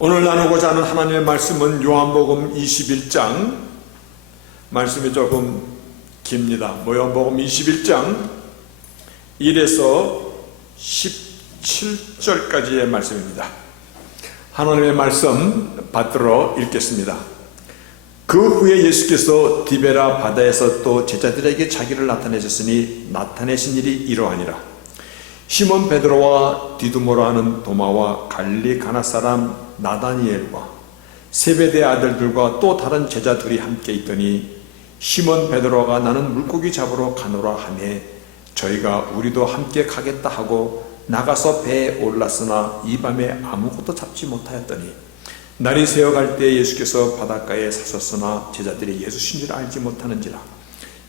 오늘 나누고자 하는 하나님의 말씀은 요한복음 21장, 말씀이 조금 깁니다. 요한복음 21장 1에서 17절까지의 말씀입니다. 하나님의 말씀 받들어 읽겠습니다. 그 후에 예수께서 디베라 바다에서 또 제자들에게 자기를 나타내셨으니 나타내신 일이 이러하니라. 시몬 베드로와 디두모라 하는 도마와 갈릴리 가나 사람 나다니엘과 세베대 아들들과 또 다른 제자 둘이 함께 있더니 시몬 베드로가 나는 물고기 잡으러 가노라 하매 저희가 우리도 함께 가겠다 하고 나가서 배에 올랐으나 이 밤에 아무것도 잡지 못하였더니 날이 새어갈 때 예수께서 바닷가에 서셨으나 제자들이 예수신 줄 알지 못하는지라.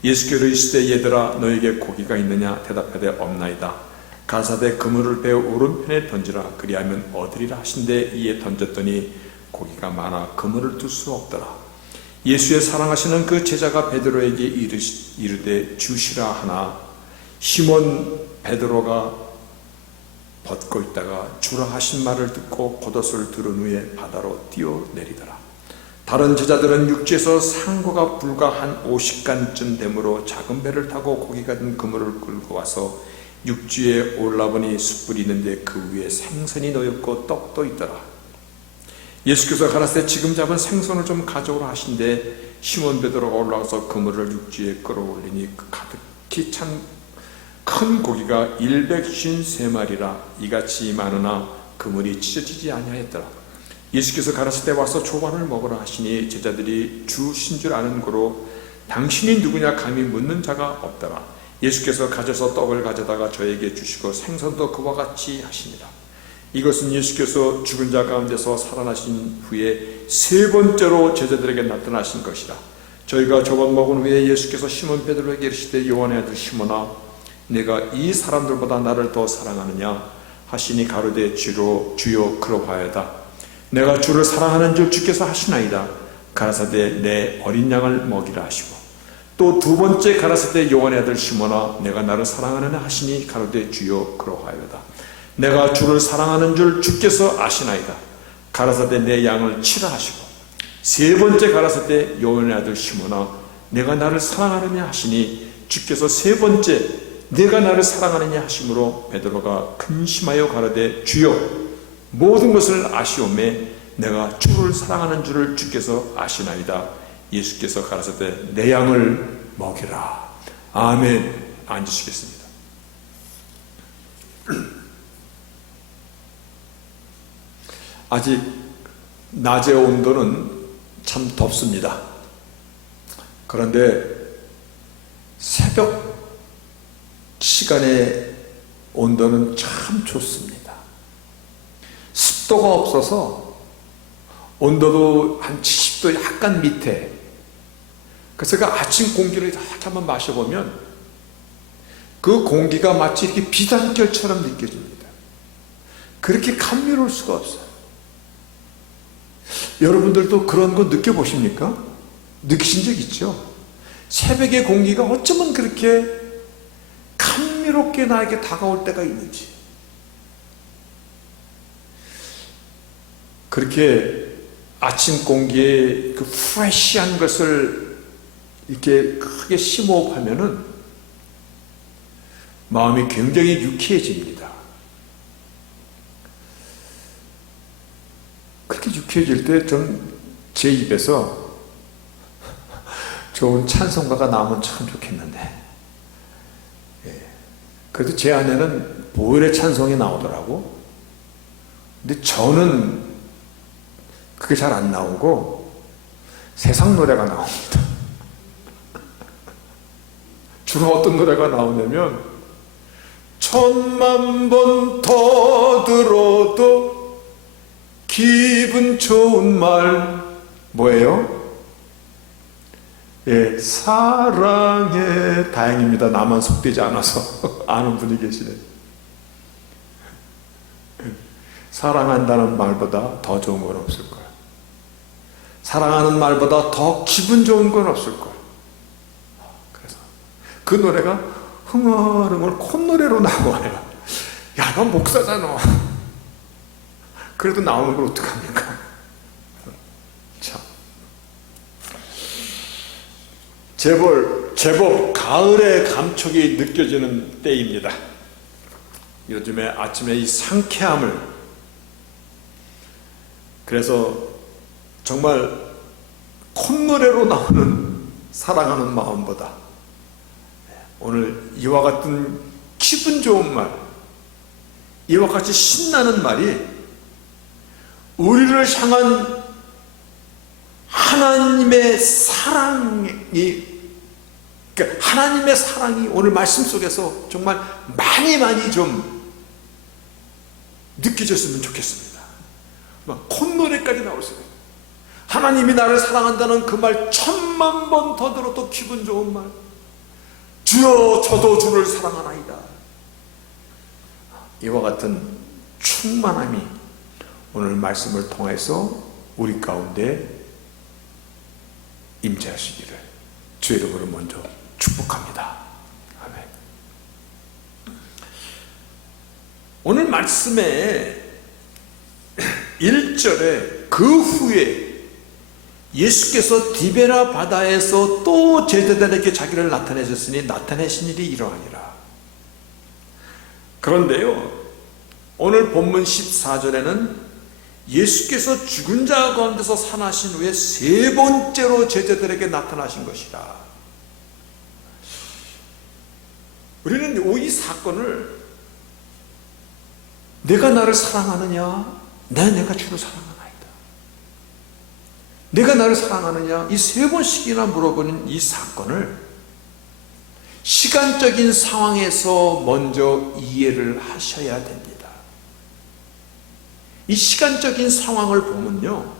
예수께서 이르시되 얘들아 너에게 고기가 있느냐 대답하되 없나이다. 가사대 그물을 배우 오른편에 던지라 그리하면 얻으리라 하신대 이에 던졌더니 고기가 많아 그물을 둘 수 없더라. 예수의 사랑하시는 그 제자가 베드로에게 이르되 주시라 하나 시몬 베드로가 벗고 있다가 주라 하신 말을 듣고 겉옷을 두른 후에 바다로 뛰어내리더라. 다른 제자들은 육지에서 상고가 불과 한 50간쯤 되므로 작은 배를 타고 고기가 든 그물을 끌고 와서 육지에 올라보니 숯불이 있는데 그 위에 생선이 놓였고 떡도 있더라. 예수께서 가라사대 지금 잡은 생선을 좀 가져오라 하신대 시몬 베드로가 올라가서 그물을 육지에 끌어올리니 가득히 찬 큰 고기가 153마리라 이같이 많으나 그물이 찢어지지 아니하였더라. 예수께서 가라사대 와서 조반을 먹으라 하시니 제자들이 주신 줄 아는 고로 당신이 누구냐 감히 묻는 자가 없더라. 예수께서 가져서 떡을 가져다가 저에게 주시고 생선도 그와 같이 하시니라. 이것은 예수께서 죽은 자 가운데서 살아나신 후에 세 번째로 제자들에게 나타나신 것이라. 저희가 조반 먹은 후에 예수께서 시몬 베드로에게 이르시되 요한의 아들 시몬아 내가 이 사람들보다 나를 더 사랑하느냐 하시니 가로되 주여 그러하여다. 내가 주를 사랑하는 줄 주께서 하시나이다. 가라사대 내 어린 양을 먹이라 하시고 또 두 번째 가라사대 요한의 아들 시몬아 내가 나를 사랑하느냐 하시니 가로되 주여 그러하여다. 내가 주를 사랑하는 줄 주께서 아시나이다. 가라사대 내 양을 치라 하시고 세 번째 가라사대 요한의 아들 시몬아 내가 나를 사랑하느냐 하시니 주께서 세 번째 내가 나를 사랑하느냐 하심으로 베드로가 근심하여 가로되 주여 모든 것을 아시오매 내가 주를 사랑하는 줄을 주께서 아시나이다. 예수께서 가라사대 내 양을 먹이라. 아멘. 앉으시겠습니다. 아직 낮의 온도는 참 덥습니다. 그런데 새벽 시간의 온도는 참 좋습니다. 습도가 없어서 온도도 한 70도 약간 밑에. 그래서 그 아침 공기를 한번 마셔보면 그 공기가 마치 이렇게 비단결처럼 느껴집니다. 그렇게 감미로울 수가 없어요. 여러분들도 그런 거 느껴보십니까? 느끼신 적 있죠? 새벽의 공기가 어쩌면 그렇게 감미롭게 나에게 다가올 때가 있는지. 그렇게 아침 공기에 그 프레시한 것을 이렇게 크게 심호흡하면은 마음이 굉장히 유쾌해집니다. 그렇게 유쾌해질 때 좀 제 입에서 좋은 찬송가가 나오면 참 좋겠는데, 그래도 제 안에는 보혈의 찬송이 나오더라고. 근데 저는 그게 잘 안 나오고 세상 노래가 나옵니다. 주로 어떤 노래가 나오냐면 천만 번 더 들어도 기분 좋은 말 뭐예요? 예, 사랑해. 다행입니다. 나만 속되지 않아서 아는 분이 계시네. 사랑한다는 말보다 더 좋은 건 없을 거야. 사랑하는 말보다 더 기분 좋은 건 없을 거야. 그래서 그 노래가 흥얼흥얼 콧노래로 나와요. 야, 너 목사잖아. 그래도 나오는 걸 어떡합니까? 참. 제법 가을의 감촉이 느껴지는 때입니다. 요즘에 아침에 이 상쾌함을, 그래서 정말 콧노래로 나오는 사랑하는 마음보다 오늘 이와 같은 기분 좋은 말, 이와 같이 신나는 말이 우리를 향한 하나님의 사랑이, 그러니까 하나님의 사랑이 오늘 말씀 속에서 정말 많이 좀 느껴졌으면 좋겠습니다. 막 콧노래까지 나올 수 있어요. 하나님이 나를 사랑한다는 그 말 1000만 번 더 들어도 기분 좋은 말. 주여 저도 주를 사랑하나이다. 이와 같은 충만함이 오늘 말씀을 통해서 우리 가운데 임재하시기를 주의 이름으로 먼저 축복합니다. 아멘. 오늘 말씀에 1절에 그 후에 예수께서 디베라 바다에서 또 제자들에게 자기를 나타내셨으니 나타내신 일이 이러하니라. 그런데요, 오늘 본문 14절에는 예수께서 죽은 자 가운데서 살아나신 후에 세 번째로 제자들에게 나타나신 것이라. 우리는 이 사건을 내가 나를 사랑하느냐, 내가 주를 사랑하나이다, 내가 나를 사랑하느냐, 이 세 번씩이나 물어보는 이 사건을 시간적인 상황에서 먼저 이해를 하셔야 됩니다. 이 시간적인 상황을 보면요,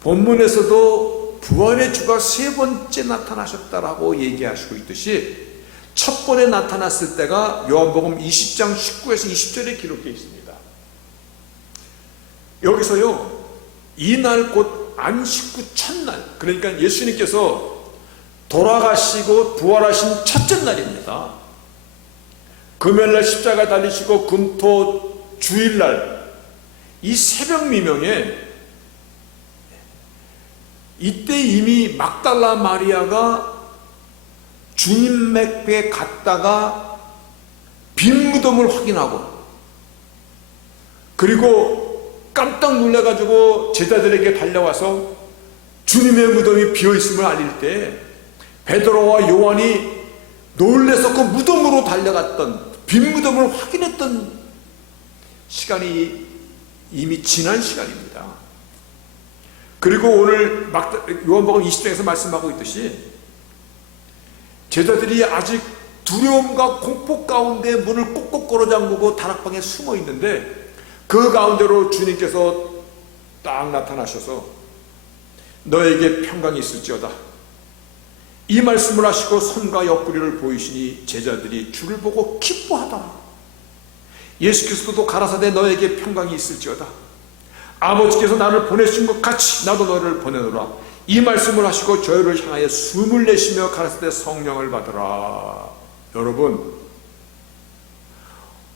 본문에서도 부활의 주가 세 번째 나타나셨다라고 얘기하시고 있듯이 첫 번에 나타났을 때가 요한복음 20장 19에서 20절에 기록되어 있습니다. 여기서요, 이날 곧 안식구 첫날, 그러니까 예수님께서 돌아가시고 부활하신 첫째 날입니다. 금요일날 십자가 달리시고 금토 주일날 이 새벽 미명에 이때 이미 막달라 마리아가 주님에게 갔다가 빈 무덤을 확인하고, 그리고 깜짝 놀라가지고 제자들에게 달려와서 주님의 무덤이 비어있음을 알릴 때 베드로와 요한이 놀라서 그 무덤으로 달려갔던, 빈 무덤을 확인했던 시간이 이미 지난 시간입니다. 그리고 오늘 요한복음 20장에서 말씀하고 있듯이 제자들이 아직 두려움과 공포 가운데 문을 꼭꼭 걸어 잠그고 다락방에 숨어 있는데 그 가운데로 주님께서 딱 나타나셔서 너에게 평강이 있을지어다, 이 말씀을 하시고 손과 옆구리를 보이시니 제자들이 주를 보고 기뻐하더라. 예수께서도 가라사대 너에게 평강이 있을지어다, 아버지께서 나를 보내신 것 같이 나도 너를 보내노라, 이 말씀을 하시고 저희를 향하여 숨을 내쉬며 가라사대 성령을 받으라. 여러분,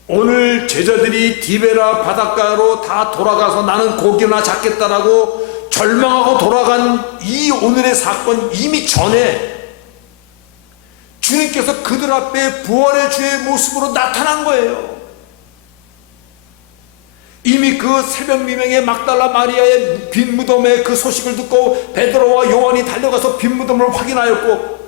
오늘 제자들이 디베라 바닷가로 다 돌아가서 나는 고기나 잡겠다라고 절망하고 돌아간 이 오늘의 사건 이미 전에 주님께서 그들 앞에 부활의 주의 모습으로 나타난 거예요. 이미 그 새벽 미명의 막달라 마리아의 빈 무덤의 그 소식을 듣고 베드로와 요한이 달려가서 빈 무덤을 확인하였고,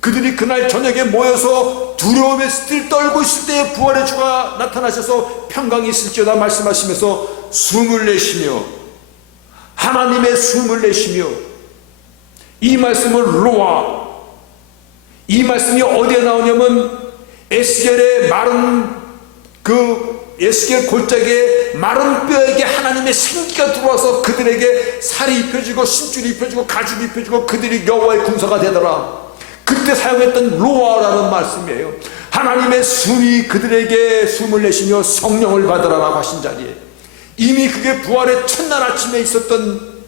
그들이 그날 저녁에 모여서 두려움에 떨고 있을 때 부활의 주가 나타나셔서 평강이 있을지어다 말씀하시면서 숨을 내쉬며 하나님의 숨을 내쉬며, 이 말씀은 로아, 이 말씀이 어디에 나오냐면 에스겔의 마른 에스겔 골짜기에 마른 뼈에게 하나님의 생기가 들어와서 그들에게 살이 입혀지고 심줄이 입혀지고 가죽이 입혀지고 그들이 여호와의 군사가 되더라. 그때 사용했던 로아라는 말씀이에요. 하나님의 숨이 그들에게 숨을 내쉬며 성령을 받으라라고 하신 자리에 이미 그게 부활의 첫날 아침에 있었던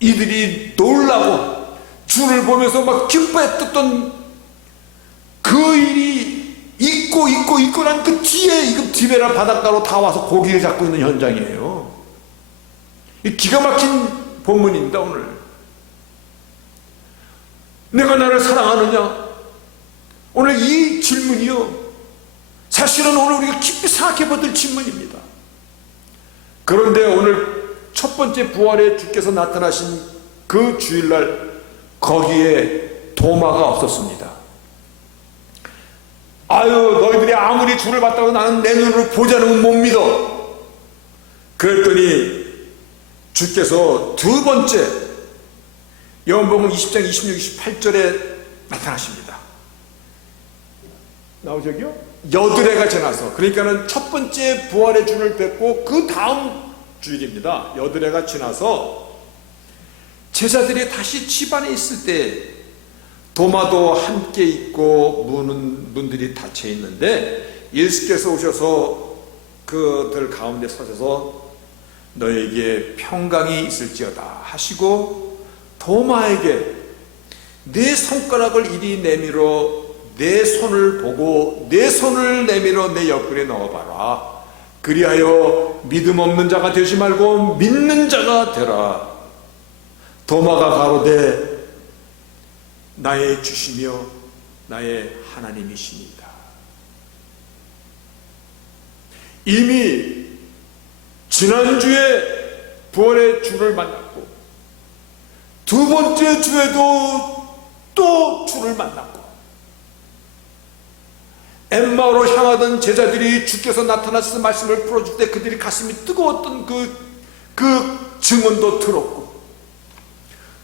이들이 놀라고 주를 보면서 막 기뻐했던 그 일이 있고 난 그 뒤에 이거 디베라 바닷가로 다 와서 고기를 잡고 있는 현장이에요. 이 기가 막힌 본문입니다. 오늘 내가 나를 사랑하느냐? 오늘 이 질문이요, 사실은 오늘 우리가 깊이 생각해 봐야 질문입니다. 그런데 오늘 첫 번째 부활의 주께서 나타나신 그 주일날 거기에 도마가 없었습니다. 아유, 너희들이 아무리 주를 봤다고 나는 내 눈으로 보지 않으면 못 믿어. 그랬더니 주께서 두 번째 요한복음 20장 26, 28절에 나타나십니다. 나오죠요? 여드레가 지나서, 그러니까는 첫 번째 부활의 주를 뵙고 그 다음 주일입니다. 여드레가 지나서 제자들이 다시 집안에 있을 때 도마도 함께 있고 문들이 닫혀 있는데 예수께서 오셔서 그들 가운데 서셔서 너에게 평강이 있을지어다 하시고 도마에게 내 손가락을 이리 내밀어 내 손을 보고 내 손을 내밀어 내 옆구리에 넣어봐라. 그리하여 믿음 없는 자가 되지 말고 믿는 자가 되라. 도마가 가로되 나의 주시며 나의 하나님이십니다. 이미 지난주에 부활의 주를 만났고 두 번째 주에도 또 주를 만났고 엠마오로 향하던 제자들이 주께서 나타나서 말씀을 풀어줄 때 그들이 가슴이 뜨거웠던 그 증언도 들었고,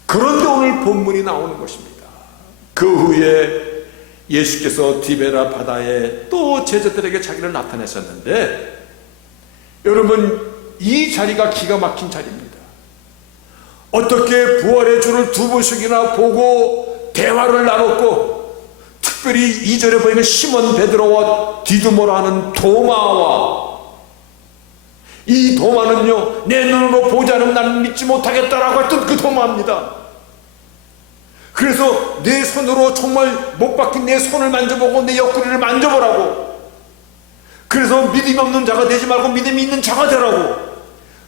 그런데 오늘 본문이 나오는 것입니다. 그 후에 예수께서 디베라 바다에 또 제자들에게 자기를 나타내셨는데, 여러분 이 자리가 기가 막힌 자리입니다. 어떻게 부활의 주를 두 번씩이나 보고 대화를 나눴고, 특별히 2절에 보이는 시몬 베드로와 디두모라 하는 도마와, 이 도마는요 내 눈으로 보지 않으면 나는 믿지 못하겠다라고 했던 그 도마입니다. 그래서 내 손으로 정말 못 박힌 내 손을 만져보고 내 옆구리를 만져보라고, 그래서 믿음이 없는 자가 되지 말고 믿음이 있는 자가 되라고.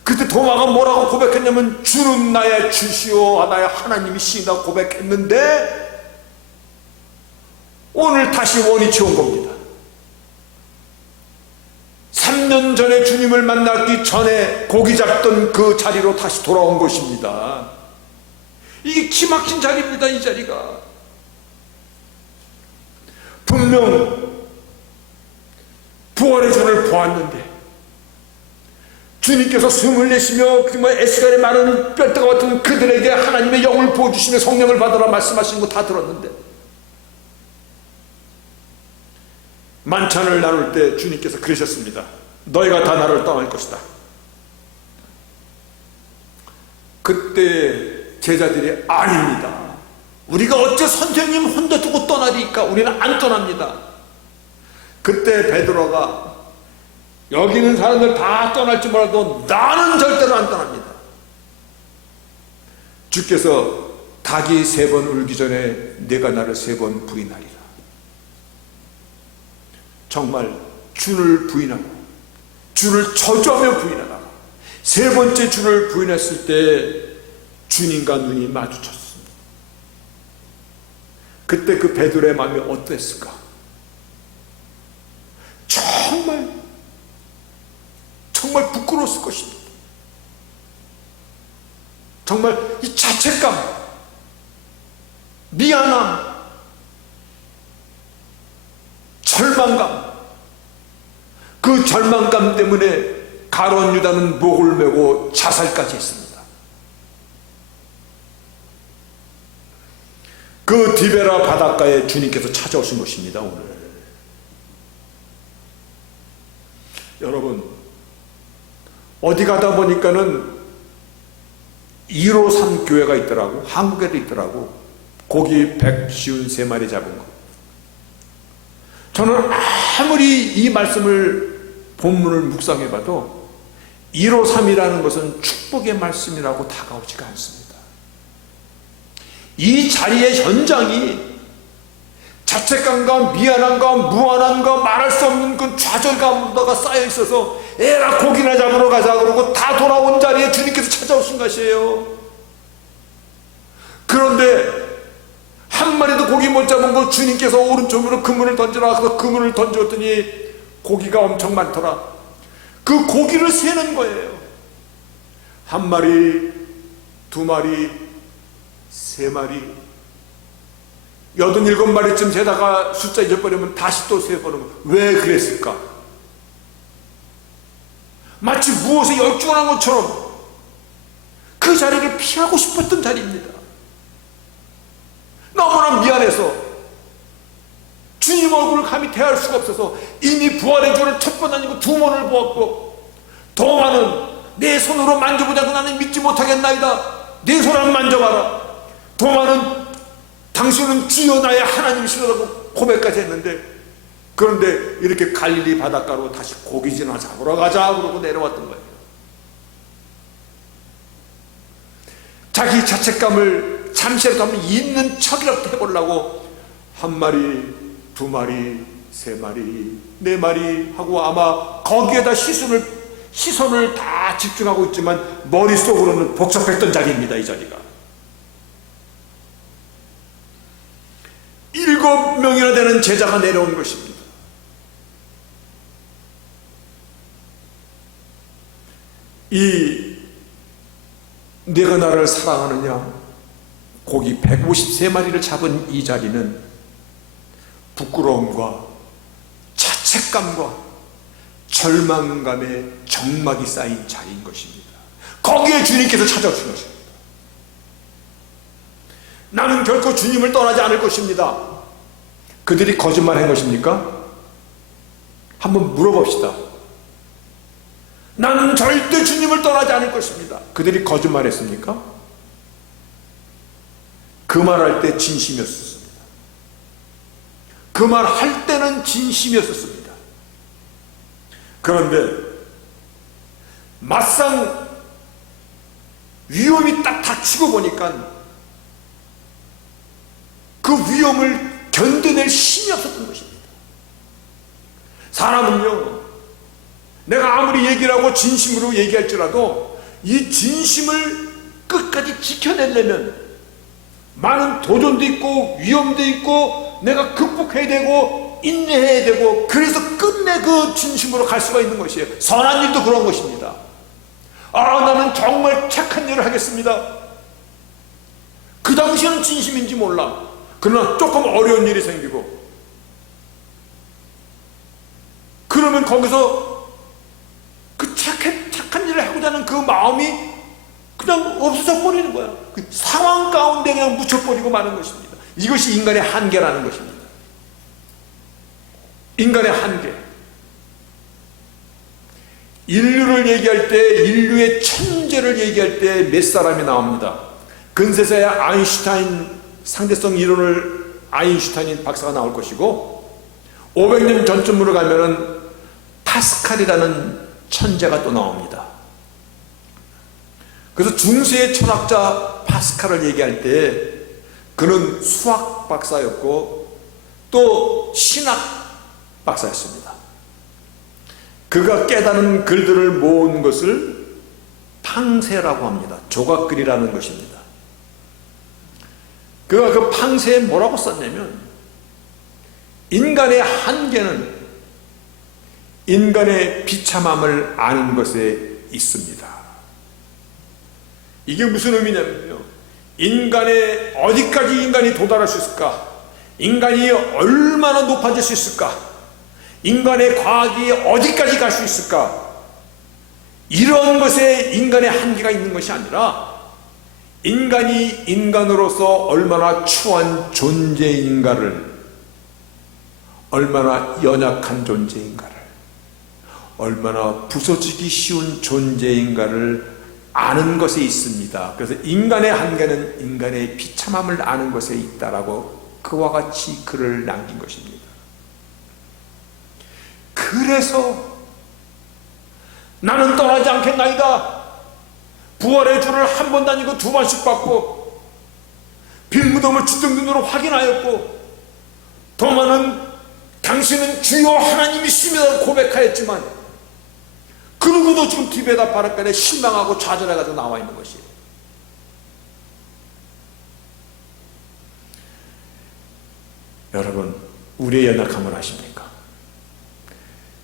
그때 도마가 뭐라고 고백했냐면 주는 나의 주시오 나의 하나님이시다 고백했는데, 오늘 다시 원위치 온 겁니다. 3년 전에 주님을 만나기 전에 고기 잡던 그 자리로 다시 돌아온 것입니다. 이게 기막힌 자리입니다. 이 자리가 분명 부활의 주를 보았는데 주님께서 숨을 내쉬며 에스겔의 마른 뼈대가 같은 그들에게 하나님의 영을 부어주시며 성령을 받으라 말씀하시는 거 다 들었는데, 만찬을 나눌 때 주님께서 그러셨습니다. 너희가 다 나를 떠날 것이다. 그때 제자들이 아닙니다. 우리가 어째 선생님 혼자 두고 떠나리까? 우리는 안 떠납니다. 그때 베드로가 여기 있는 사람들 다 떠날지 몰라도 나는 절대로 안 떠납니다. 주께서 닭이 3번 울기 전에 내가 나를 3번 부인하리라. 정말 주를 부인하고 주를 저주하며 부인하다가 3번째 주를 부인했을 때 주님과 눈이 마주쳤습니다. 그때 그 베드로의 마음이 어땠을까? 정말 부끄러웠을 것입니다. 정말 이 자책감, 미안함, 절망감, 그 절망감 때문에 가룟 유다는 목을 메고 자살까지 했습니다. 그 디베라 바닷가에 주님께서 찾아오신 것입니다. 오늘 여러분 어디 가다 보니까는 153 교회가 있더라고. 한국에도 있더라고. 고기 153마리 잡은 거. 저는 아무리 이 말씀을 본문을 묵상해봐도 153이라는 것은 축복의 말씀이라고 다가오지가 않습니다. 이 자리의 현장이 자책감과 미안함과 무안함과 말할 수 없는 그 좌절감으로다가 쌓여 있어서 에라 고기나 잡으러 가자 그러고 다 돌아온 자리에 주님께서 찾아오신 것이에요. 그런데 한 마리도 고기 못 잡은 거 주님께서 오른쪽으로 그물을 던지라 해서 그물을 던졌더니 고기가 엄청 많더라. 그 고기를 세는 거예요. 한 마리, 두 마리, 세 마리, 87마리쯤 세다가 숫자 잊어버리면 다시 또 세보는 거예요. 왜 그랬을까? 마치 무엇에 열중한 것처럼 그 자리를 피하고 싶었던 자리입니다. 너무나 미안해서 주님 얼굴을 감히 대할 수가 없어서 이미 부활의 주를 첫 번 아니고 두 번을 보았고 도마는 내 손으로 만져보자고 나는 믿지 못하겠나이다. 내 손을 만져봐라. 도마는 당신은 주여 나의 하나님이시라고 고백까지 했는데, 그런데 이렇게 갈릴리 바닷가로 다시 고기지나 잡으러 가자 그러고 내려왔던 거예요. 자기 자책감을 잠시라도 한번 있는 척이라도 해보려고 한 마리, 두 마리, 세 마리, 네 마리 하고 아마 거기에다 시선을 다 집중하고 있지만 머릿속으로는 복잡했던 자리입니다. 이 자리가 7명이나 되는 제자가 내려온 것입니다. 이 내가 나를 사랑하느냐 고기 153마리를 잡은 이 자리는 부끄러움과 자책감과 절망감의 정막이 쌓인 자리인 것입니다. 거기에 주님께서 찾아오신 것입니다. 나는 결코 주님을 떠나지 않을 것입니다. 그들이 거짓말한 것입니까? 한번 물어봅시다. 나는 절대 주님을 떠나지 않을 것입니다. 그들이 거짓말했습니까? 그 말할 때 진심이었습니다. 그 말할 때는 진심이었습니다. 그런데 막상 위험이 딱 닥치고 보니까 그 위험을 견뎌낼 힘이 없었던 것입니다. 사람은요, 내가 아무리 얘기를 하고 진심으로 얘기할지라도 이 진심을 끝까지 지켜내려면 많은 도전도 있고 위험도 있고 내가 극복해야 되고 인내해야 되고, 그래서 끝내 그 진심으로 갈 수가 있는 것이에요. 선한 일도 그런 것입니다. 나는 정말 착한 일을 하겠습니다. 그 당시에는 진심인지 몰라. 그러나 조금 어려운 일이 생기고 그러면 거기서 그 착한 일을 하고자 하는 그 마음이 그냥 없어져 버리는 거야. 그 상황 가운데 그냥 묻혀버리고 마는 것입니다. 이것이 인간의 한계라는 것입니다. 인간의 한계. 인류를 얘기할 때, 인류의 천재를 얘기할 때 몇 사람이 나옵니다. 근세사의 아인슈타인 상대성 이론을 아인슈타인 박사가 나올 것이고, 500년 전쯤으로 가면은 파스칼이라는 천재가 또 나옵니다. 그래서 중세의 철학자 파스칼을 얘기할 때 그는 수학 박사였고 또 신학 박사였습니다. 그가 깨달은 글들을 모은 것을 팡세라고 합니다. 조각글이라는 것입니다. 그가 그 팡세에 뭐라고 썼냐면, 인간의 한계는 인간의 비참함을 아는 것에 있습니다. 이게 무슨 의미냐면요, 인간의 어디까지 인간이 도달할 수 있을까? 인간이 얼마나 높아질 수 있을까? 인간의 과학이 어디까지 갈 수 있을까? 이런 것에 인간의 한계가 있는 것이 아니라 인간이 인간으로서 얼마나 추한 존재인가를, 얼마나 연약한 존재인가를, 얼마나 부서지기 쉬운 존재인가를 아는 것에 있습니다. 그래서 인간의 한계는 인간의 비참함을 아는 것에 있다라고 그와 같이 글을 남긴 것입니다. 그래서 나는 떠나지 않겠나이다. 부활의 주를 한 번도 아니고 두 번씩 받고 빌무덤을 주뜬 눈으로 확인하였고 도마는 당신은 주여 하나님이시며 고백하였지만 그 누구도 지금 디베라 바닷가에 실망하고 좌절해가지고 나와 있는 것이에요. 여러분, 우리의 연약함을 아십니까?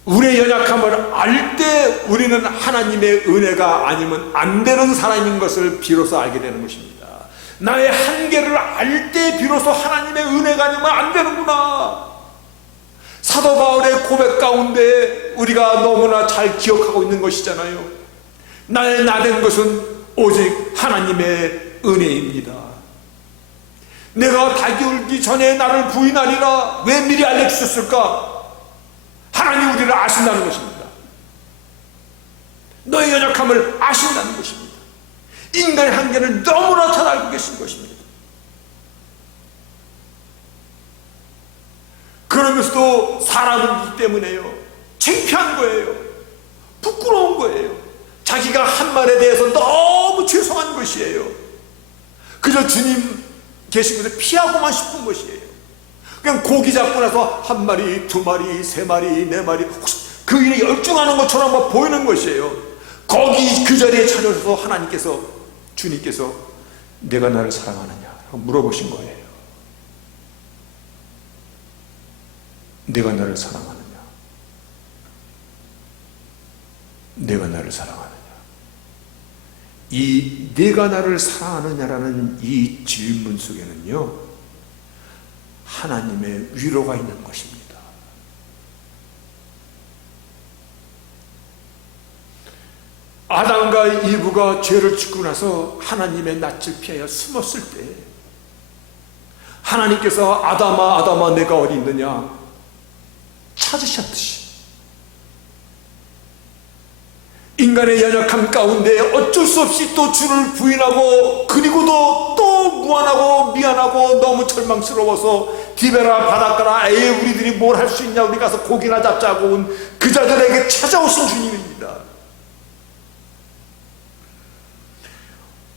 우리의 연약함을 알 때 우리는 하나님의 은혜가 아니면 안 되는 사람인 것을 비로소 알게 되는 것입니다. 나의 한계를 알 때 비로소 하나님의 은혜가 아니면 안 되는구나. 사도 바울의 고백 가운데 우리가 너무나 잘 기억하고 있는 것이잖아요. 나의 나된 것은 오직 하나님의 은혜입니다. 내가 닭이 울기 전에 나를 부인하리라 왜 미리 알려주셨을까? 하나님 우리를 아신다는 것입니다. 너의 연약함을 아신다는 것입니다. 인간의 한계를 너무나 잘 알고 계신 것입니다. 그러면서도 사람은 이 때문에요, 창피한 거예요, 부끄러운 거예요. 자기가 한 말에 대해서 너무 죄송한 것이에요. 그저 주님 계신 곳에 피하고만 싶은 것이에요. 그냥 고기 잡고 나서 한 마리, 두 마리, 세 마리, 네 마리 그 일에 열중하는 것처럼 막 보이는 것이에요. 거기 그 자리에 찾아오셔서 하나님께서, 주님께서 내가 나를 사랑하느냐 물어보신 거예요. 내가 나를 사랑하느냐? 내가 나를 사랑하느냐? 이 내가 나를 사랑하느냐라는 이 질문 속에는요, 하나님의 위로가 있는 것입니다. 아담과 이브가 죄를 짓고 나서 하나님의 낯을 피하여 숨었을 때 하나님께서 아담아 아담아 내가 어디 있느냐 찾으셨듯이 인간의 연약함 가운데 어쩔 수 없이 또 주를 부인하고 그리고도 또 무안하고 미안하고 너무 절망스러워서 디베라 바닷가나 에이 우리들이 뭘 할 수 있냐 우리 가서 고기나 잡자고 온 그 자들에게 찾아오신 주님입니다.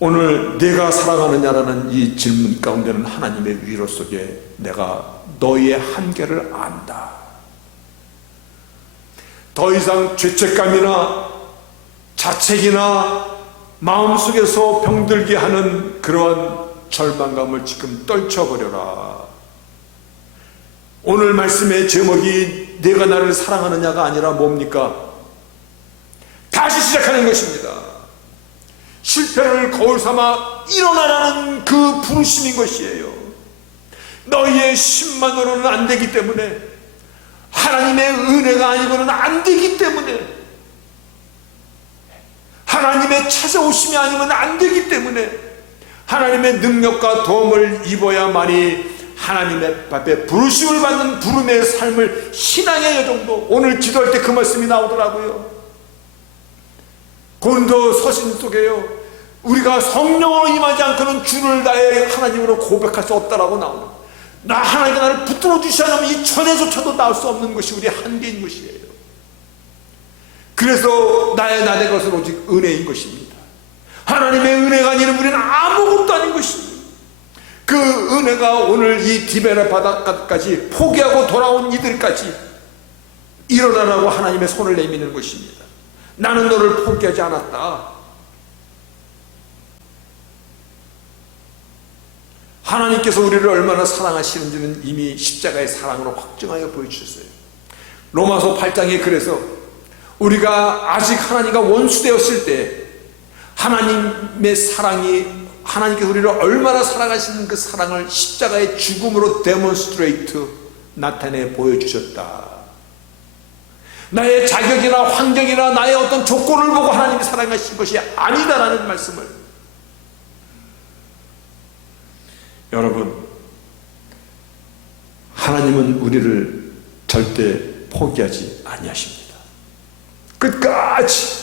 오늘 내가 사랑하느냐라는 이 질문 가운데는 하나님의 위로 속에 내가 너희의 한계를 안다. 더 이상 죄책감이나 자책이나 마음속에서 병들게 하는 그러한 절망감을 지금 떨쳐버려라. 오늘 말씀의 제목이 내가 나를 사랑하느냐가 아니라 뭡니까? 다시 시작하는 것입니다. 실패를 거울 삼아 일어나라는 그 부르심인 것이에요. 너희의 힘만으로는 안 되기 때문에, 하나님의 은혜가 아니고는 안 되기 때문에, 하나님의 찾아오심이 아니면 안 되기 때문에 하나님의 능력과 도움을 입어야만이 하나님의 앞에 부르심을 받는 부름의 삶을, 신앙의 여정도, 오늘 기도할 때 그 말씀이 나오더라고요. 고린도 서신 속에요, 우리가 성령으로 임하지 않고는 주를 나의 하나님으로 고백할 수 없다라고 나오는, 나 하나님께 나를 붙들어 주시지 않으면 이 천에조차도 나올 수 없는 것이 우리의 한계인 것이에요. 그래서 나의 나된 것은 오직 은혜인 것입니다. 하나님의 은혜가 아니면 우리는 아무것도 아닌 것입니다. 그 은혜가 오늘 이 디베라 바닷가까지 포기하고 돌아온 이들까지 일어나라고 하나님의 손을 내미는 것입니다. 나는 너를 포기하지 않았다. 하나님께서 우리를 얼마나 사랑하시는지는 이미 십자가의 사랑으로 확증하여 보여주셨어요. 로마서 8장에 그래서 우리가 아직 하나님과 원수되었을 때 하나님의 사랑이, 하나님께서 우리를 얼마나 사랑하시는 그 사랑을 십자가의 죽음으로 데몬스트레이트, 나타내 보여주셨다. 나의 자격이나 환경이나 나의 어떤 조건을 보고 하나님이 사랑하신 것이 아니다라는 말씀을, 여러분, 하나님은 우리를 절대 포기하지 아니하십니다. 끝까지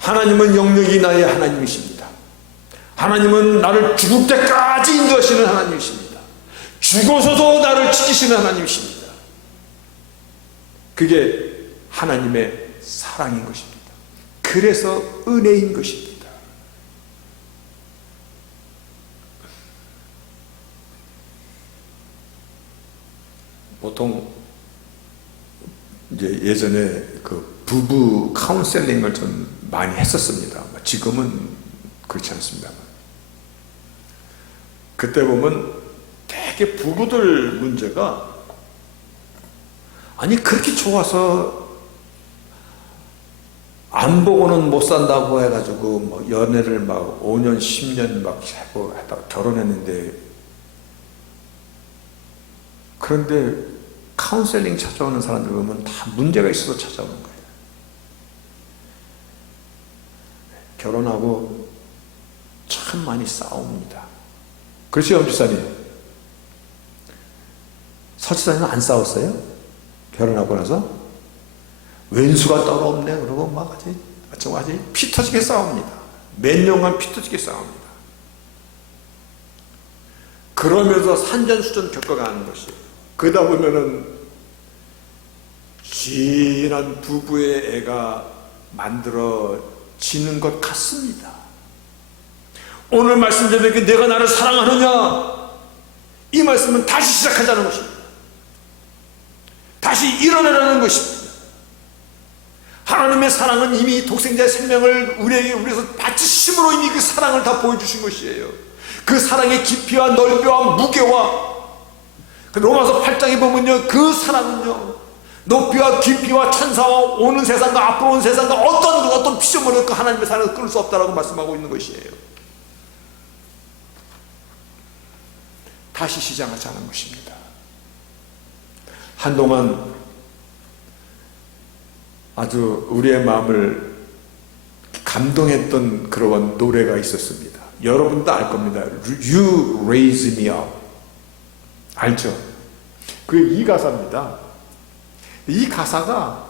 하나님은 영역이 나의 하나님이십니다. 하나님은 나를 죽을 때까지 인도하시는 하나님이십니다. 죽어서도 나를 지키시는 하나님이십니다. 그게 하나님의 사랑인 것입니다. 그래서 은혜인 것입니다. 예전에 그 부부 카운셀링을 좀 많이 했었습니다. 지금은 그렇지 않습니다. 그때 보면 되게 부부들 문제가, 아니 그렇게 좋아서 안 보고는 못 산다고 해가지고 뭐 연애를 막 5년 10년 막 하고 하다가 결혼했는데, 그런데 카운셀링 찾아오는 사람들 보면 다 문제가 있어서 찾아오는 거예요. 결혼하고 참 많이 싸웁니다. 그렇죠, 염지사님? 설치사님은 안 싸웠어요? 결혼하고 나서? 왼수가 따로 없네 그러고 막 아주 피 터지게 싸웁니다. 몇 년간 피 터지게 싸웁니다. 그러면서 산전수전 겪어가는 것이에요. 그러다 보면은 진한 부부의 애가 만들어지는 것 같습니다. 오늘 말씀드린 내가 나를 사랑하느냐, 이 말씀은 다시 시작하자는 것입니다. 다시 일어나라는 것입니다. 하나님의 사랑은 이미 독생자의 생명을 우리에게 위해서 바치심으로 이미 그 사랑을 다 보여주신 것이에요. 그 사랑의 깊이와 넓이와 무게와, 로마서 8장에 보면요, 그 사랑은요 높이와 깊이와 천사와 오는 세상과 앞으로 온 세상과 어떤 피조물을 그 하나님의 사랑을 끊을 수 없다라고 말씀하고 있는 것이에요. 다시 시작하자는 것입니다. 한동안 아주 우리의 마음을 감동했던 그런 노래가 있었습니다. 여러분도 알 겁니다. You raise me up. 알죠? 그게 이 가사입니다. 이 가사가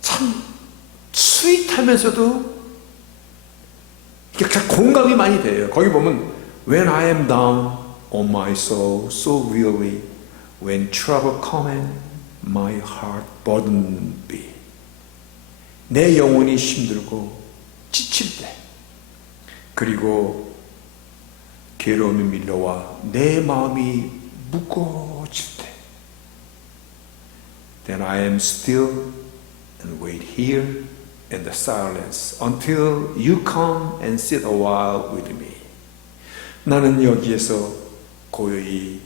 참 스윗하면서도 공감이 많이 돼요. 거기 보면 When I am down on my soul, so weary, when trouble comes, my heart burdened be. 내 영혼이 힘들고 지칠 때, 그리고 괴로움이 밀려와 내 마음이 무거워질 때, then I am still and wait here in the silence until you come and sit a while with me. 나는 여기에서 고요히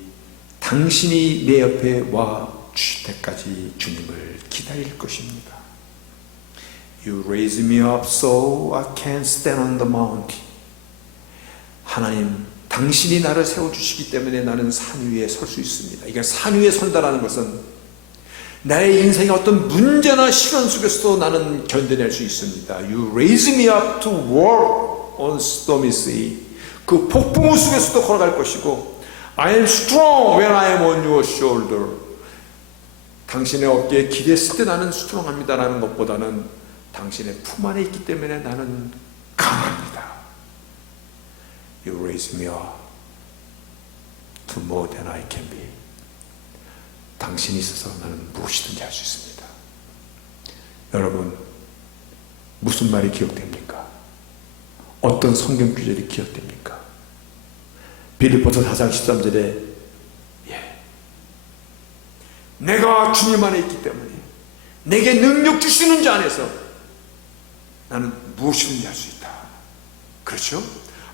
당신이 내 옆에 와 주실 때까지 주님을 기다릴 것입니다. You raise me up so I can stand on the mountain. 하나님, 당신이 나를 세워주시기 때문에 나는 산 위에 설 수 있습니다. 이게 산 위에 선다라는 것은 나의 인생의 어떤 문제나 시련 속에서도 나는 견뎌낼 수 있습니다. You raise me up to walk on stormy sea. 그 폭풍우 속에서도 걸어갈 것이고, I am strong when I am on your shoulder. 당신의 어깨에 기댔을 때 나는 스트롱합니다라는 것보다는 당신의 품 안에 있기 때문에 나는 강합니다. You raise me up to more than I can be. 당신이 있어서 나는 무엇이든지 할 수 있습니다. 여러분, 무슨 말이 기억됩니까? 어떤 성경 구절이 기억됩니까? 빌립보서 4장 13절에 내가 주님 안에 있기 때문에 내게 능력 주시는 자 안에서 나는 무엇이든지 할 수 있다. 그렇죠?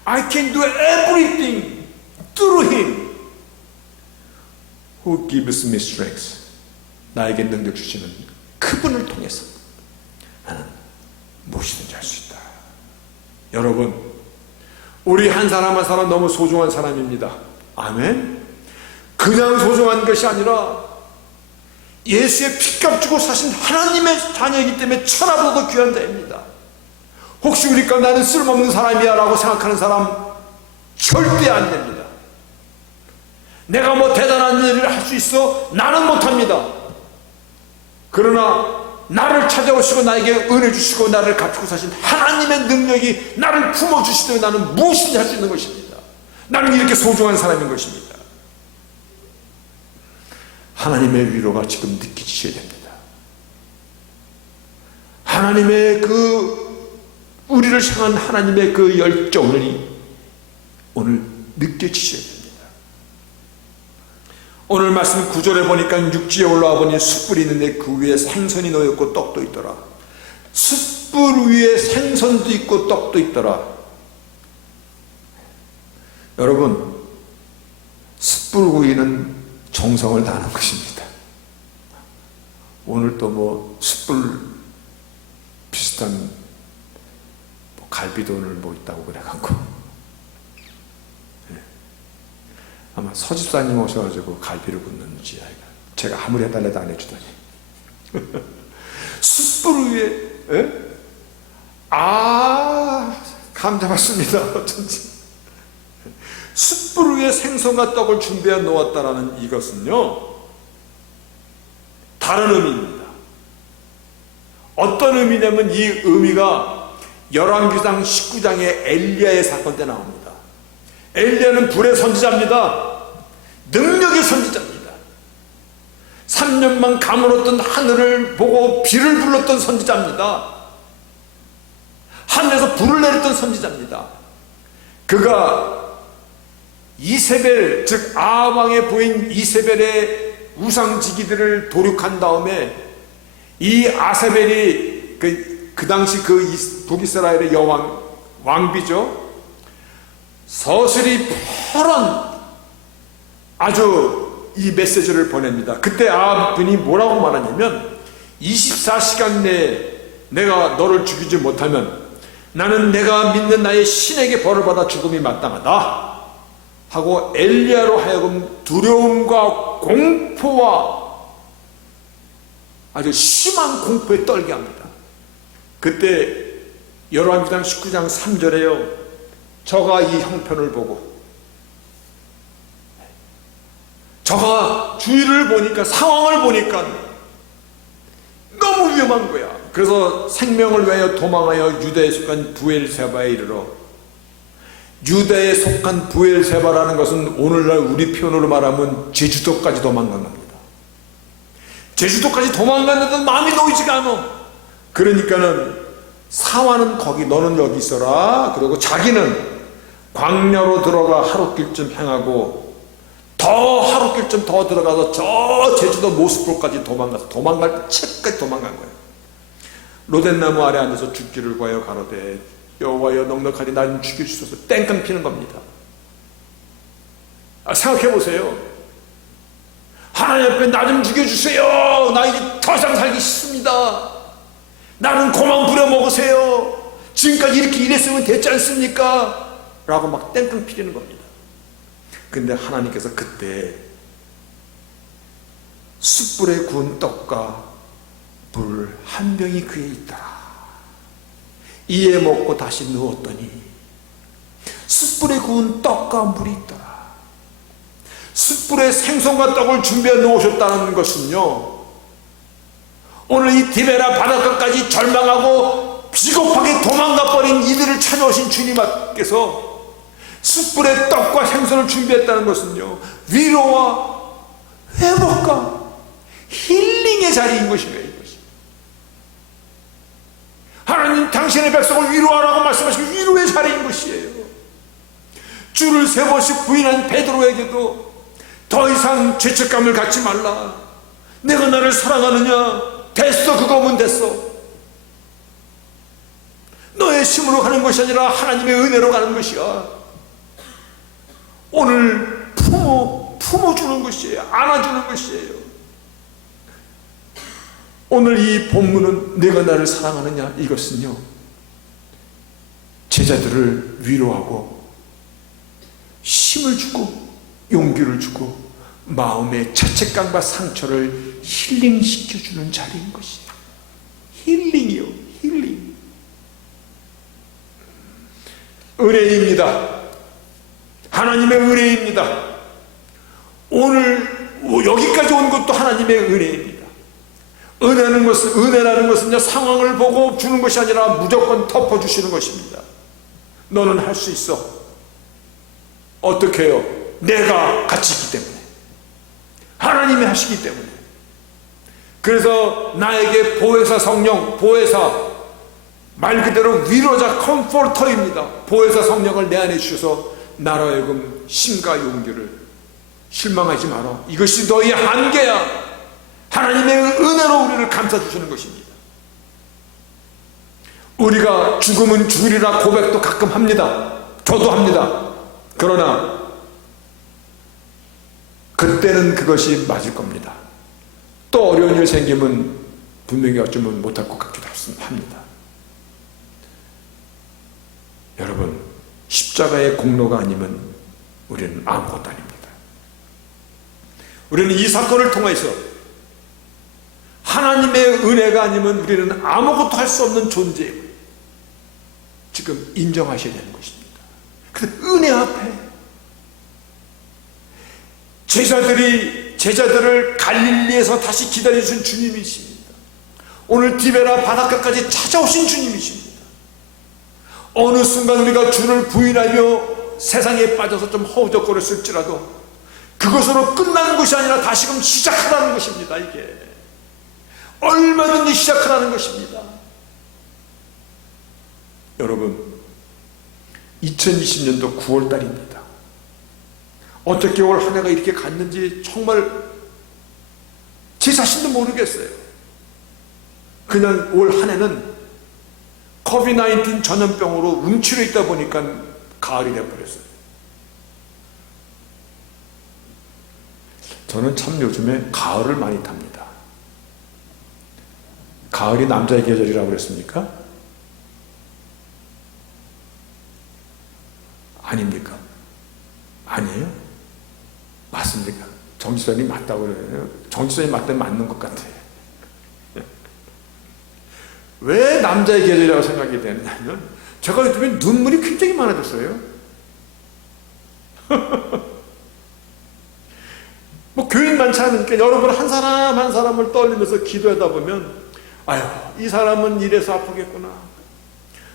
I can do everything through Him who gives me strength. 나에게 능력 주시는 그분을 통해서 나는 무엇이든지 할 수 있다. 여러분, 우리 한 사람 한 사람 너무 소중한 사람입니다. 아멘. 그냥 소중한 것이 아니라 예수의 피값 주고 사신 하나님의 자녀이기 때문에 천하보다 귀한 자입니다. 혹시 우리 가운데 나는 쓸모없는 사람이야 라고 생각하는 사람 절대 안 됩니다. 내가 뭐 대단한 일을 할 수 있어? 나는 못합니다. 그러나 나를 찾아오시고 나에게 은혜 주시고 나를 갚고 사신 하나님의 능력이 나를 품어주시되 나는 무엇이든지 할 수 있는 것입니다. 나는 이렇게 소중한 사람인 것입니다. 하나님의 위로가 지금 느껴지셔야 됩니다. 하나님의 우리를 향한 하나님의 그 열정이 오늘 느껴지셔야 됩니다. 오늘 말씀 9절에 보니까 육지에 올라와 보니 숯불이 있는데 그 위에 생선이 놓였고 떡도 있더라. 숯불 위에 생선도 있고 떡도 있더라. 여러분, 숯불구이는 정성을 다하는 것입니다. 오늘 또 뭐 숯불 비슷한 갈비도 오늘 뭐 있다고 그래갖고, 아마 서집사님 오셔가지고 갈비를 굽는지 제가 아무리 해달래도 안 해주더니 숯불 위에 감 잡았습니다. 어쩐지 숯불 위에 생선과 떡을 준비해 놓았다라는 이것은요, 다른 의미입니다. 어떤 의미냐면 이 의미가 열왕기상 19장의 엘리야의 사건 때 나옵니다. 엘리야는 불의 선지자입니다. 능력의 선지자입니다. 3년만 가물었던 하늘을 보고 비를 불렀던 선지자입니다. 하늘에서 불을 내렸던 선지자입니다. 그가 이세벨, 즉 아합왕의 부인 이세벨의 우상지기들을 도륙한 다음에 이 아세벨이 그 당시 북이스라엘의 여왕, 왕비죠. 서슬이 파란 아주 이 메시지를 보냅니다. 그때 아합군이 뭐라고 말하냐면 24시간 내에 내가 너를 죽이지 못하면 나는 내가 믿는 나의 신에게 벌을 받아 죽음이 마땅하다 하고 엘리야로 하여금 두려움과 공포와 아주 심한 공포에 떨게 합니다. 그때 열왕기상 19장 3절에요. 저가 이 형편을 보고 저가 주위를 보니까, 상황을 보니까 너무 위험한 거야. 그래서 생명을 위하여 도망하여 유다에 속한 부엘세바에 이르러, 유다에 속한 부엘세바라는 것은 오늘날 우리 표현으로 말하면 제주도까지 도망간 겁니다. 제주도까지 도망갔는데도 마음이 놓이지가 않아. 그러니까는 사화는 거기, 너는 여기 있어라. 그리고 자기는 광야로 들어가 하룻길쯤 행하고 더 하룻길쯤 더 들어가서 저 제주도 모스풀까지 도망가서, 도망갈 채까지 도망간 거예요. 로덴나무 아래 앉아서 죽기를 구하여 가로되 여호와여 넉넉하니 나 좀 죽여주소서 땡깡 피는 겁니다. 생각해보세요. 하나님 앞에 나 좀 죽여주세요. 나 이제 더 이상 살기 싫습니다. 나는 그만 부려먹으세요. 지금까지 이렇게 일했으면 됐지 않습니까? 라고 막 땡깡 피리는 겁니다. 근데 하나님께서 그때 숯불에 구운 떡과 물 한 병이 그에 있더라. 이에 먹고 다시 누웠더니 숯불에 구운 떡과 물이 있더라. 숯불에 생선과 떡을 준비해 놓으셨다는 것은요, 오늘 이 디베라 바닷가까지 절망하고 비겁하게 도망가버린 이들을 찾아오신 주님께서 숯불에 떡과 생선을 준비했다는 것은요, 위로와 회복과 힐링의 자리인 것이에요. 이것이. 하나님 당신의 백성을 위로하라고 말씀하시고 위로의 자리인 것이에요. 주를 3번씩 부인한 베드로에게도 더 이상 죄책감을 갖지 말라. 내가 나를 사랑하느냐? 됐어, 그거면 됐어. 너의 힘으로 가는 것이 아니라 하나님의 은혜로 가는 것이야. 오늘 품어주는 것이에요. 안아주는 것이에요. 오늘 이 본문은 내가 나를 사랑하느냐, 이것은요, 제자들을 위로하고 힘을 주고 용기를 주고 마음의 자책감과 상처를 힐링시켜주는 자리인 것이에요. 힐링이요, 힐링. 은혜입니다. 하나님의 은혜입니다. 오늘 여기까지 온 것도 하나님의 은혜입니다. 은혜라는 것은요, 상황을 보고 주는 것이 아니라 무조건 덮어주시는 것입니다. 너는 할 수 있어. 어떻게 해요? 내가 같이 있기 때문에, 하나님이 하시기 때문에. 그래서 나에게 보혜사 성령, 보혜사 말 그대로 위로자, 컴포터입니다. 보혜사 성령을 내 안에 주셔서 나로 하여금 힘과 용기를 실망하지 마라. 이것이 너의 한계야. 하나님의 은혜로 우리를 감싸주시는 것입니다. 우리가 죽으면 죽으리라 고백도 가끔 합니다. 저도 합니다. 그러나 그때는 그것이 맞을 겁니다. 또 어려운 일 생기면 분명히 어쩌면 못할 것 같기도 합니다. 여러분, 십자가의 공로가 아니면 우리는 아무것도 아닙니다. 우리는 이 사건을 통해서 하나님의 은혜가 아니면 우리는 아무것도 할 수 없는 존재임을 지금 인정하셔야 되는 것입니다. 그 은혜 앞에 제자들을 갈릴리에서 다시 기다려주신 주님이십니다. 오늘 디베라 바닷가까지 찾아오신 주님이십니다. 어느 순간 우리가 주를 부인하며 세상에 빠져서 좀 허우적거렸을지라도 그것으로 끝나는 것이 아니라 다시금 시작하라는 것입니다. 이게 얼마든지 시작하라는 것입니다. 여러분, 2020년도 9월달입니다. 어떻게 올 한 해가 이렇게 갔는지 정말 제 자신도 모르겠어요. 그냥 올 한 해는 코비드-19 전염병으로 움츠려 있다 보니까 가을이 되어버렸어요. 저는 참 요즘에 가을을 많이 탑니다. 가을이 남자의 계절이라고 그랬습니까? 아닙니까? 아니에요? 맞습니까? 정지선이 맞다고 그래요. 정지선이 맞다면 맞는 것 같아요. 왜 남자의 계절이라고 생각이 되느냐면 제가 요즘에 눈물이 굉장히 많아졌어요. 뭐 교인 많지 않으니까 여러분 한 사람 한 사람을 떠올리면서 기도하다 보면 아유, 이 사람은 이래서 아프겠구나,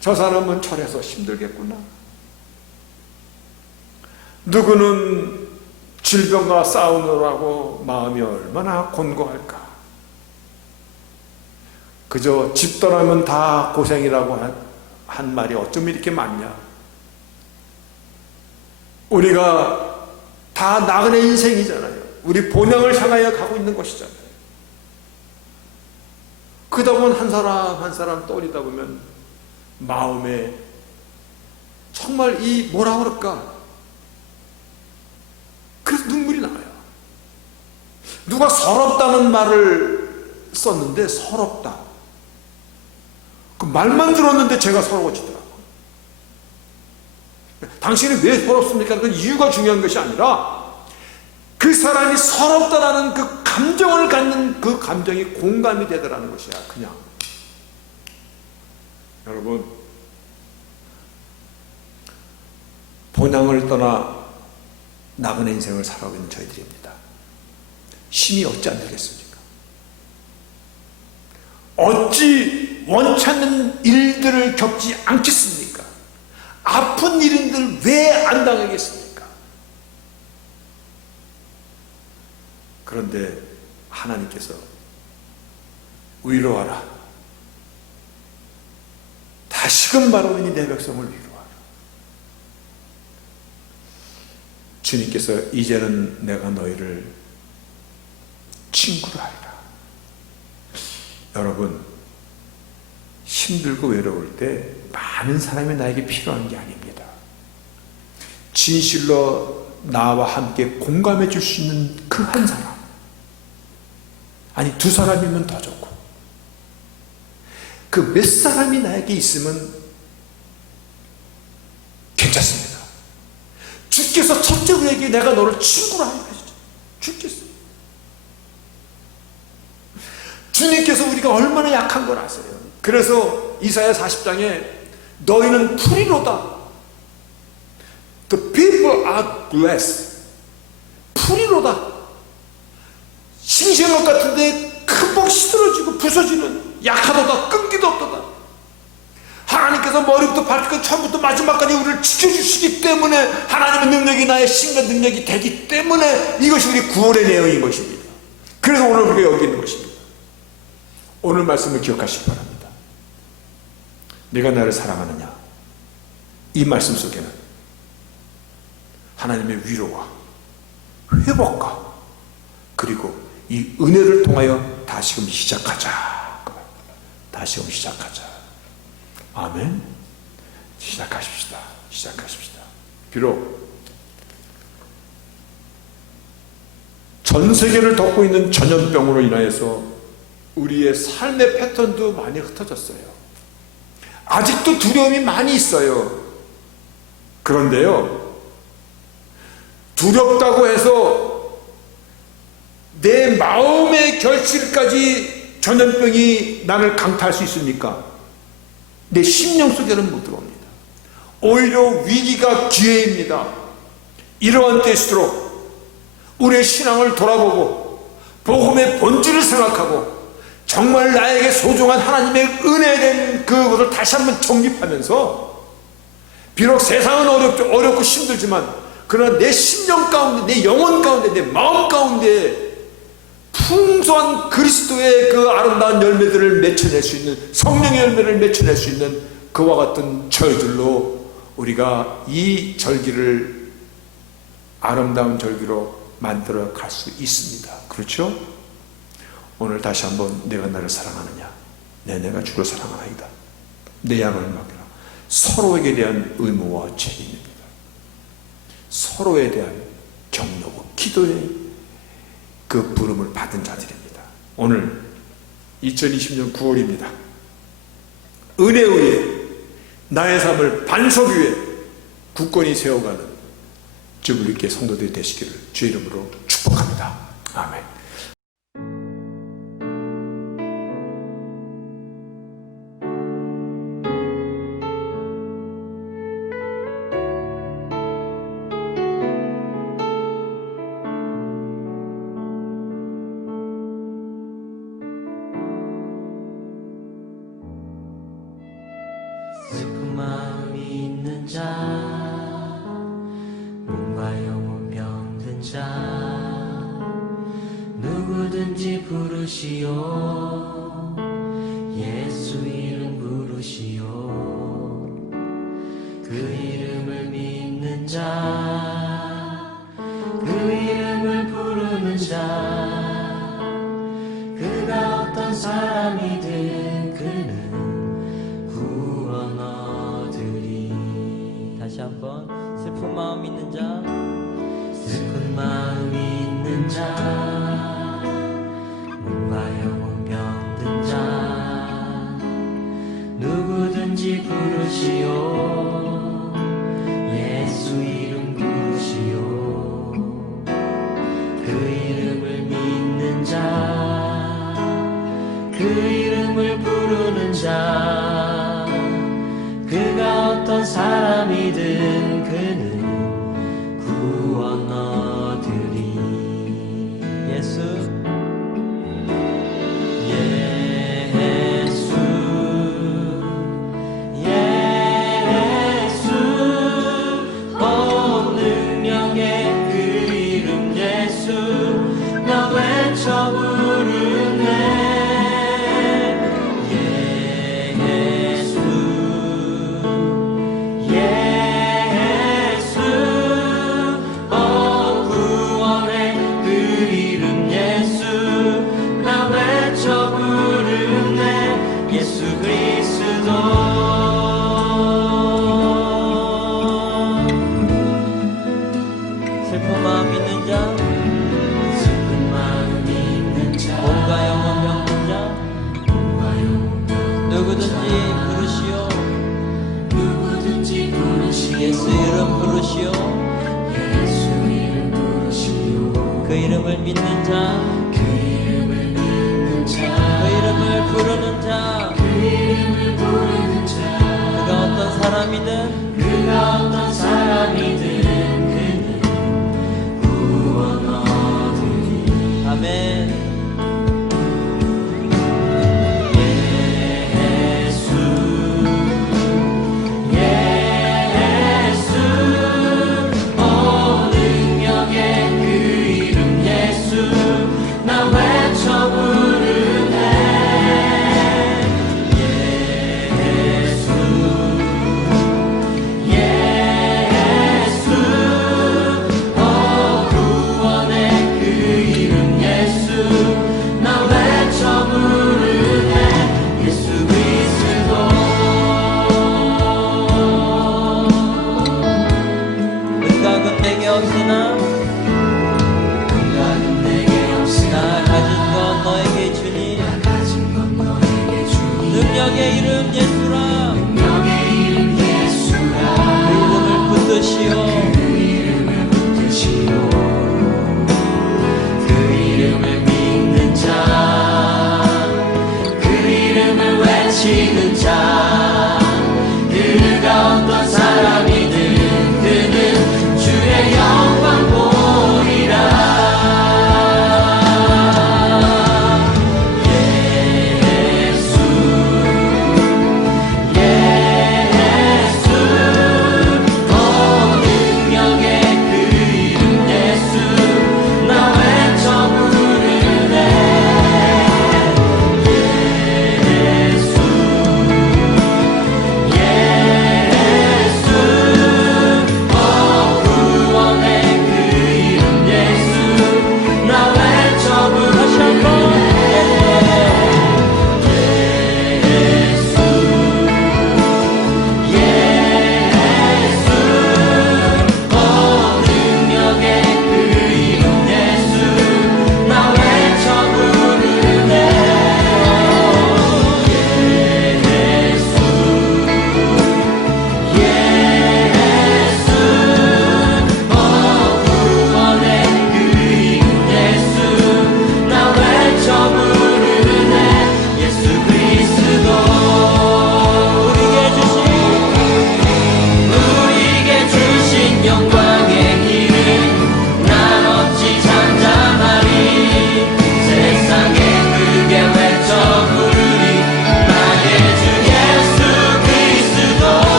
저 사람은 저래서 힘들겠구나, 누구는 질병과 싸우느라고 마음이 얼마나 곤고할까, 그저 집 떠나면 다 고생이라고 한 말이 어쩜 이렇게 많냐. 우리가 다 나그네 인생이잖아요. 우리 본향을 향하여 가고 있는 것이잖아요. 그러다 보면 한 사람 한 사람 떠올리다 보면 마음에 정말 이 뭐라 그럴까, 그래서 눈물이 나요. 누가 서럽다는 말을 썼는데 서럽다, 그 말만 들었는데 제가 서러워지더라고요. 당신이 왜 서럽습니까? 그 이유가 중요한 것이 아니라 그 사람이 서럽다라는 그 감정을 갖는 그 감정이 공감이 되더라는 것이야. 그냥 여러분, 본향을 떠나 나그네 인생을 살아가고 있는 저희들입니다. 심히 어찌 안 되겠습니까? 어찌 원치 않는 일들을 겪지 않겠습니까? 아픈 일인들 왜 안 당하겠습니까? 그런데 하나님께서 위로하라, 다시금 바라보니 내 백성을 위로하라. 주님께서 이제는 내가 너희를 친구로 하리라. 여러분, 힘들고 외로울 때 많은 사람이 나에게 필요한 게 아닙니다. 진실로 나와 함께 공감해 줄 수 있는 그 한 사람, 아니 두 사람이면 더 좋고, 그 몇 사람이 나에게 있으면 괜찮습니다. 주께서 첫째 우리에게 내가 너를 친구로 하여 주셨죠. 주께서, 주님께서 우리가 얼마나 약한 걸 아세요. 그래서 이사야 40장에 너희는 풀이로다, The people are blessed, 풀이로다, 싱싱한 것 같은데 금방 시들어지고 부서지는, 약하도다, 끈기도 없도다. 하나님께서 머리부터 발끝까지 처음부터 마지막까지 우리를 지켜주시기 때문에, 하나님의 능력이 나의 신과 능력이 되기 때문에 이것이 우리 구원의 내용인 것입니다. 그래서 오늘 우리가 여기 있는 것입니다. 오늘 말씀을 기억하시기 바랍니다. 네가 나를 사랑하느냐, 이 말씀 속에는 하나님의 위로와 회복과 그리고 이 은혜를 통하여 다시금 시작하자. 다시금 시작하자. 아멘. 시작하십시다. 시작하십시다. 비록 전 세계를 덮고 있는 전염병으로 인하여서 우리의 삶의 패턴도 많이 흩어졌어요. 아직도 두려움이 많이 있어요. 그런데요, 두렵다고 해서 내 마음의 결실까지 전염병이 나를 강타할 수 있습니까? 내 심령 속에는 못 들어옵니다. 오히려 위기가 기회입니다. 이러한 때일수록 우리의 신앙을 돌아보고 복음의 본질을 생각하고 정말 나에게 소중한 하나님의 은혜된 그것을 다시 한번 정립하면서 비록 세상은 어렵고 힘들지만 그러나 내 심령 가운데, 내 영혼 가운데, 내 마음 가운데 풍성한 그리스도의 그 아름다운 열매들을 맺혀낼 수 있는, 성령의 열매를 맺혀낼 수 있는 그와 같은 절들로 우리가 이 절기를 아름다운 절기로 만들어 갈 수 있습니다. 그렇죠? 오늘 다시 한번 내가 나를 사랑하느냐? 내가 주를 사랑하나이다. 내 양을 맡기라. 서로에게 대한 의무와 책임입니다. 서로에 대한 격려고 기도의 그 부름을 받은 자들입니다. 오늘 2020년 9월입니다. 은혜 위에 나의 삶을 반석 위에 굳건히 세워가는 주님께 성도들이 되시기를 주의 이름으로 축복합니다. 아멘. 슬픈 마음이 있는 자, 몸과 영혼 병든 자, 누구든지 부르시오. 예수 이름 부르시오. 그 이름을 믿는 자, 그 이름을 부르는 자, 그가 어떤 사람이든 그는 구원 얻으리. 다시 한번. 슬픈 마음 있는 자, 슬픈 마음 있는 자, 몸과 영혼 병든 자, 누구든지 부르시오. 예수 이름 부르시오. 그 이름을 믿는 자, 그 이름을 부르는 자, 그가 어떤 사람이든 그는 구원 얻으리. 예수, 예수, 예수, 온 능력의 그 이름 예수, 나 외쳐 부르네. 슬픈 마음 있는 자, 슬픈 마음 있는 자, 몸과 영혼 병든 자, 몸과 영혼 병든 누구든지 부르시오. 누구든지 부르시오. 예수 이름 부르시오. 예수 이름 부르시오. 그 이름을 믿는 자, 그 이름을 믿는 자, 그 이름을 부르는 자, 그 이름을 부르는 자, 그가 어떤 사람이든, 그가 어떤 사람이든 아멘. 예수, 예수, 온 능력의 그 이름 예수, 나 외쳐 부르네. 예수, 능력의 이름 예수